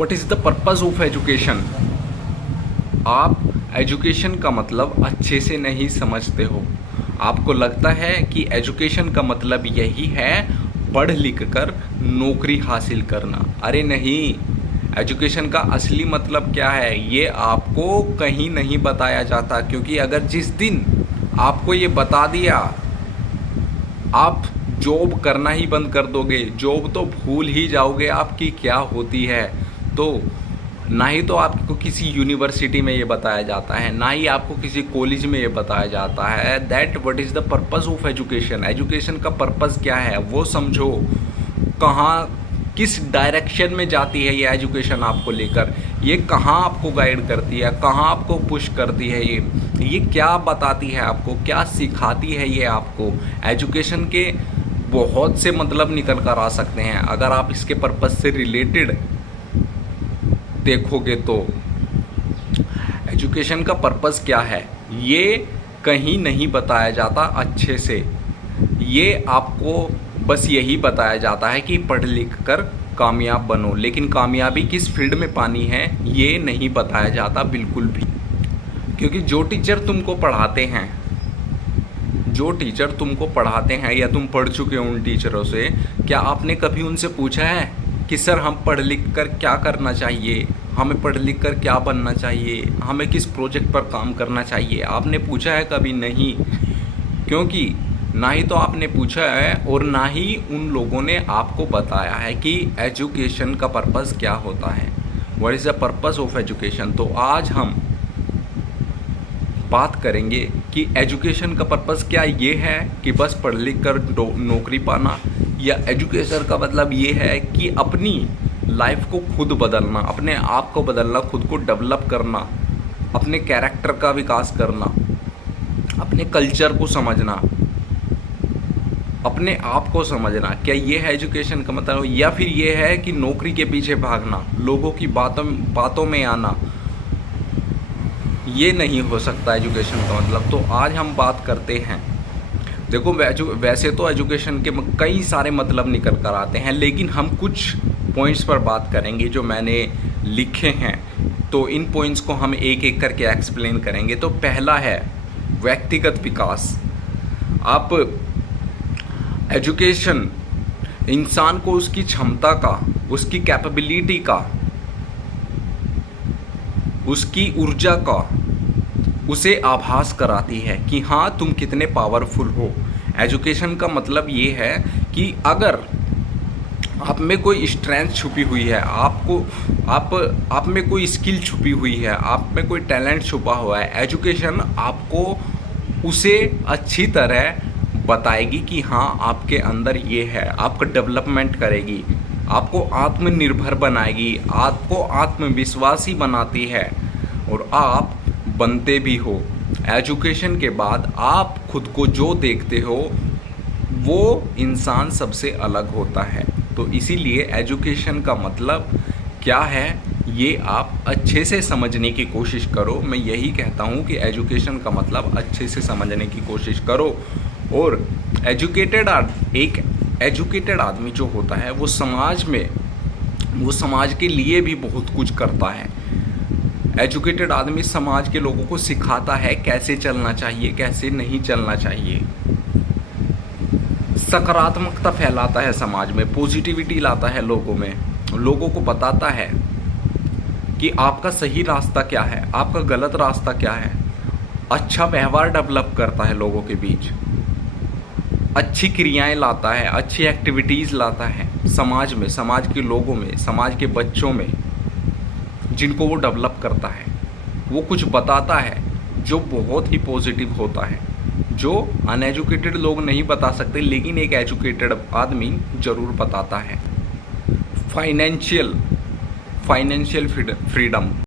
What is the purpose of education. आप education का मतलब अच्छे से नहीं समझते हो। आपको लगता है कि एजुकेशन का मतलब यही है पढ़ लिख कर नौकरी हासिल करना। अरे नहीं, एजुकेशन का असली मतलब क्या है ये आपको कहीं नहीं बताया जाता, क्योंकि अगर जिस दिन आपको ये बता दिया आप जॉब करना ही बंद कर दोगे, जॉब तो भूल ही जाओगे आपकी क्या होती है। तो ना ही तो आपको किसी यूनिवर्सिटी में ये बताया जाता है, ना ही आपको किसी कॉलेज में ये बताया जाता है that what is the purpose of education. Education का पर्पज़ क्या है वो समझो। कहाँ किस डायरेक्शन में जाती है ये एजुकेशन आपको लेकर, ये कहाँ आपको गाइड करती है, कहाँ आपको पुश करती है, ये क्या बताती है आपको, क्या सिखाती है ये आपको। एजुकेशन के बहुत से मतलब निकल कर आ सकते हैं अगर आप इसके पर्पज़ से रिलेटेड देखोगे तो। एजुकेशन का पर्पज़ क्या है ये कहीं नहीं बताया जाता अच्छे से। ये आपको बस यही बताया जाता है कि पढ़ लिख कर कामयाब बनो, लेकिन कामयाबी किस फील्ड में पानी है ये नहीं बताया जाता बिल्कुल भी। क्योंकि जो टीचर तुमको पढ़ाते हैं या तुम पढ़ चुके हो उन टीचरों से, क्या आपने कभी उनसे पूछा है कि सर हम पढ़ लिख कर क्या करना चाहिए, हमें पढ़ लिख कर क्या बनना चाहिए, हमें किस प्रोजेक्ट पर काम करना चाहिए? आपने पूछा है? कभी नहीं। क्योंकि ना ही तो आपने पूछा है और ना ही उन लोगों ने आपको बताया है कि एजुकेशन का पर्पज़ क्या होता है, what is the purpose of education. तो आज हम बात करेंगे कि एजुकेशन का पर्पज़ क्या ये है कि बस पढ़ लिख कर नौकरी पाना, या एजुकेशन का मतलब ये है कि अपनी लाइफ को खुद बदलना, अपने आप को बदलना, खुद को डेवलप करना, अपने कैरेक्टर का विकास करना, अपने कल्चर को समझना, अपने आप को समझना। क्या ये है एजुकेशन का मतलब? या फिर ये है कि नौकरी के पीछे भागना, लोगों की बातों में आना? ये नहीं हो सकता एजुकेशन का मतलब। तो आज हम बात करते हैं, देखो वैसे तो एजुकेशन के कई सारे मतलब निकल कर आते हैं, लेकिन हम कुछ पॉइंट्स पर बात करेंगे जो मैंने लिखे हैं। तो इन पॉइंट्स को हम एक एक करके एक्सप्लेन करेंगे। तो पहला है व्यक्तिगत विकास। आप एजुकेशन इंसान को उसकी क्षमता का, उसकी कैपेबिलिटी का, उसकी ऊर्जा का उसे आभास कराती है कि हाँ तुम कितने पावरफुल हो। एजुकेशन का मतलब ये है कि अगर आप में कोई स्ट्रेंथ छुपी हुई है, आप में कोई स्किल छुपी हुई है, आप में कोई टैलेंट छुपा हुआ है, एजुकेशन आपको उसे अच्छी तरह बताएगी कि हाँ आपके अंदर ये है, आपका डेवलपमेंट करेगी, आपको आत्मनिर्भर बनाएगी, आपको आत्मविश्वासी बनाती है और आप बनते भी हो। एजुकेशन के बाद आप खुद को जो देखते हो वो इंसान सबसे अलग होता है। तो इसीलिए एजुकेशन का मतलब क्या है ये आप अच्छे से समझने की कोशिश करो। मैं यही कहता हूँ कि एजुकेशन का मतलब अच्छे से समझने की कोशिश करो। और एक एजुकेटेड आदमी जो होता है वो समाज के लिए भी बहुत कुछ करता है। एजुकेटेड आदमी समाज के लोगों को सिखाता है कैसे चलना चाहिए, कैसे नहीं चलना चाहिए, सकारात्मकता फैलाता है समाज में, पॉजिटिविटी लाता है लोगों में, लोगों को बताता है कि आपका सही रास्ता क्या है, आपका गलत रास्ता क्या है, अच्छा व्यवहार डेवलप करता है लोगों के बीच, अच्छी क्रियाएं लाता है, अच्छी एक्टिविटीज़ लाता है समाज में, समाज के लोगों में, समाज के बच्चों में, जिनको वो डेवलप करता है। वो कुछ बताता है जो बहुत ही पॉजिटिव होता है, जो अनएजुकेटेड लोग नहीं बता सकते, लेकिन एक एजुकेटेड आदमी ज़रूर बताता है। Financial freedom.